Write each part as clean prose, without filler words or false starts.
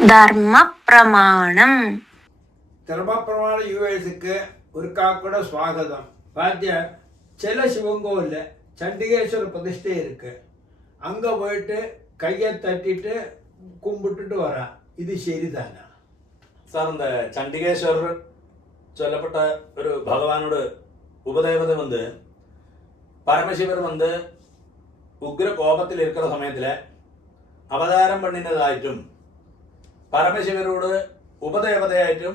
ധർമ്മ പ്രമാണം. ധർമ്മപ്രമാണ യുഎസ്ക്ക് ഒരു കാക്കോட സ്വാഗതம். பாத்தியா, சில சிவன் கோவில்ல சண்டிகேஸ்வர பிரதிஷ்டை இருக்கு. அங்க போயிட்டு கையை தட்டிட்டு கும்பிட்டுட்டு வரா. இது சரிதானா സാർ? இந்த சண்டிகேஸ்வரர் சொல்லப்பட்ட ஒரு பகவானோட உபதேவதை பரமசிவர் உக்ர கோபத்தில் இருக்கிற சமயத்தில் அவதாரம் பண்ணினதாയിട്ടും പരമശിവരോട് ഉപദേവതയായിട്ടും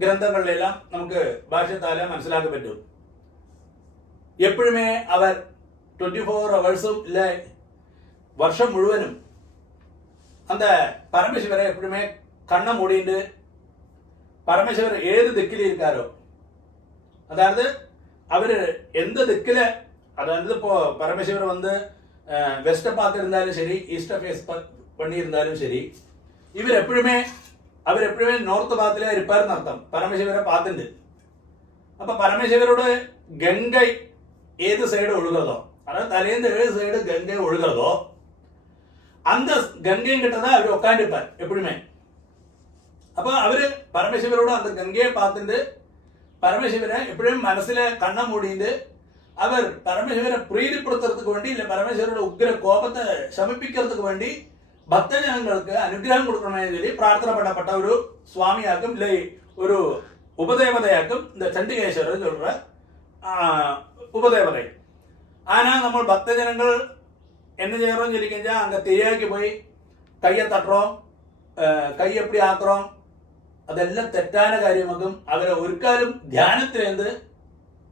ഗ്രന്ഥങ്ങളിലെല്ലാം നമുക്ക് ഭാഷ്യത്താലെ മനസ്സിലാക്കാൻ പറ്റും. എപ്പോഴുമേ അവർ 24 hours ഇല്ല, വർഷം മുഴുവനും அந்த பரமசிவரை எப்பவுமே கண்ணை மூடிட்டு பரமசிவர் ஏது திக்கில் இருக்காரோ, அதாவது அவரு எந்த திக்கில, அதாவது இப்போ பரமசிவர் வெஸ்ட பார்த்திருந்தாலும் சரி, ஈஸ்ட ஃபேஸ் பண்ணியிருந்தாலும் சரி, இவர் எப்பவுமே നോർത്ത് ഭാഗത്തിലെ இருப்பாருன்னு அர்த்தம். பரமசிவரை பார்த்துட்டு அப்ப பரமசிவரோட கங்கை ஏது சைடு ஒழுகிறதோ, அதாவது தலையிருந்து 7 சைடு கங்கை ஒழுகிறதோ அந்த கங்கையும் கிட்டதான் அவர் உட்காந்துருப்பார் எப்பவுமே. அப்ப அவரு பரமசிவரோட அந்த கங்கையை பார்த்துட்டு பரமசிவரை எப்படியும் மனசுல கண்ணை மூடிந்து அவர் பரமசிவரை பிரீதிப்படுத்துறதுக்கு வேண்டி, இல்ல பரமசிவரோட உக்கிர கோபத்தை சமிப்பிக்கிறதுக்கு வேண்டி பக்தஜனங்களுக்கு அனுகிரகம் கொடுக்கணும்னு சொல்லி பிரார்த்தனை பண்ணப்பட்ட ஒரு சுவாமியாக்கும் இல்லை ஒரு உபதேவதையாக்கும் இந்த சண்டிகேஸ்வரர் சொல்ற உபதேவதை. ஆனா நம்ம பக்தஜனங்கள் என்ன செய்யறோம்னு சொல்லி கேட்டா, அங்க தெரியாக்கி போய் கையை தட்டுறோம், கை எப்படி ஆக்குறோம், അതെല്ലാം തെറ്റാன കാര്യമാകും. അവരെ ഒരിക്കലും ധ്യാനത്തിലേന്ത്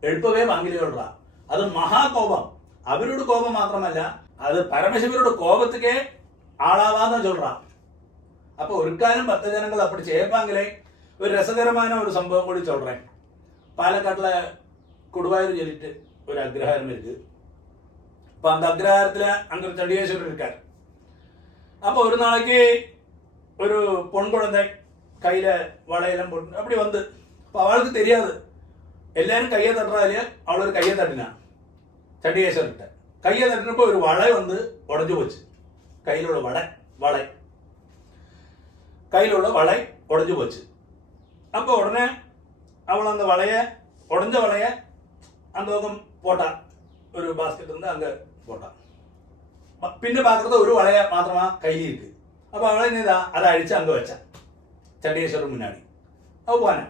എളുപ്പവേ വാങ്ങിക്കൊള്ളാ. അത് മഹാകോപം. അവരോട് കോപം മാത്രമല്ല, അത് പരമശിവരോട് കോപத்துக்கே ஆளாவான்னு சொல்றான். அப்போ ஒருக்காலும் பக்தஜனங்கள் அப்படி செய்யப்பாங்களே. ஒரு ரசகரமான ஒரு சம்பவம் கூட சொல்றேன். பாலக்காட்டுல கொடுவாயூர் சொல்லிட்டு ஒரு அக்ரஹாரம் இருக்கு. அப்ப அந்த அக்ரஹாரத்துல அங்க சண்டிகேஸ்வரர் இருக்கார். அப்போ ஒரு நாளைக்கு ஒரு பொன் குழந்தை கையில வளையெல்லாம் போட்டு அப்படி அப்ப அவளுக்கு தெரியாது. எல்லாரும் கையை தட்டுறாரு, அவள் ஒரு கையை தட்டினான் சண்டிகேஸ்வரர்கிட்ட. கையை தட்டினப்போ ஒரு வளை உடஞ்சு போச்சு. கையில் உள்ள வளை உடஞ்சு போச்சு. அப்போ உடனே அவள் அந்த உடஞ்ச வளைய அந்த பக்கம் போட்டான். ஒரு பாஸ்கெட் அங்க போட்டான். பின்ன பார்க்கறது ஒரு வளைய மாத்திரமா கையில் இருக்கு. அப்ப அவளை என்னதான் அதை அழிச்சு அங்க வச்சான் சண்டிகேஸ்வரர் முன்னாடி. அவ போன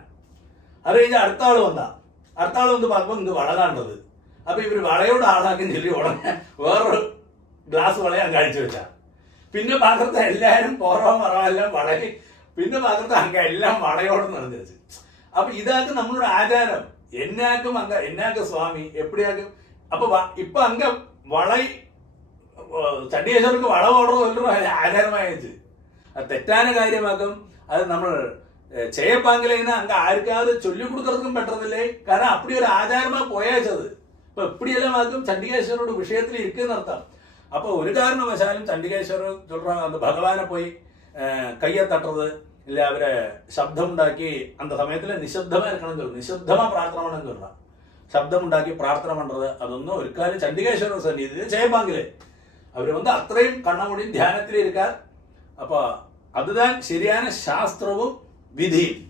அது കഴിഞ്ഞ அடுத்த ஆள் பார்க்கும்போது இங்க வளைதான்றது. அப்ப இவர் வளையோட ஆளாக்குன்னு சொல்லி உடனே வேறொரு கிளாஸ் வளைய அங்க அழிச்சு வச்சான். പിന്നെ பார்க்கறது எல்லாரும் போறோம் வரோம் எல்லாம் வளை. പിന്നെ பார்க்கறது அங்க எல்லாம் வளையோடு நடந்துச்சு. அப்ப இதாக்கு நம்மளோட ஆச்சாரம். എന്നാക്കും அங்க എന്നാக்கு சுவாமி எப்படியாக்கும். அப்ப இப்ப அங்க வளை சண்டிகேஸ்வரருக்கு வள ஓடுறது ஆச்சாரமாயிடுச்சு. அது തെറ്റാன കാര്യമാക്കും. அது நம்ம செய்யப்பாங்களேன்னா அங்க ஆருக்காவது சொல்லி கொடுக்கறதுக்கும் பெற்றதில்லை. കാരണം அப்படி ஒரு ஆச்சாரமா போயாச்சது. இப்ப இப்படியெல்லாம் ஆக்கும் சண்டிகேஸ்வரோட விஷயத்துல இருக்குன்னு அர்த்தம். அப்போ ஒரு காரணவசாலும் சண்டிகேஸ்வரர் சொல்றாங்க, அந்த பகவானை போய் கையை தட்டுறது இல்லை, அவரை சப்தம் உண்டாக்கி அந்த சமயத்துல நிசப்தமா இருக்கணும்னு சொல்றோம், நிசப்தமா பிரார்த்தனை பண்ணணும்னு சொல்றான். சப்தம் உண்டாக்கி பிரார்த்தனை பண்றது അതൊന്നും ഒരു കാര്യം சண்டிகேஸ்வரர் சந்நிதியில் செய்யப்பாங்களே. அவர் அത്രയും கண்ணமுடியும் தியானத்திலே இருக்கார். அப்போ அதுதான் சரியான சாஸ்திரமும் விதியும்.